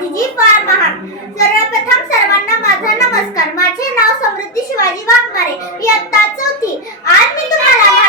गांधीजी फार महान. सर्वप्रथम सर्वांना माझा नमस्कार. माझे नाव समृद्धी शिवाजी वाघमारे. इयत्ता 4. आज मी तुम्हाला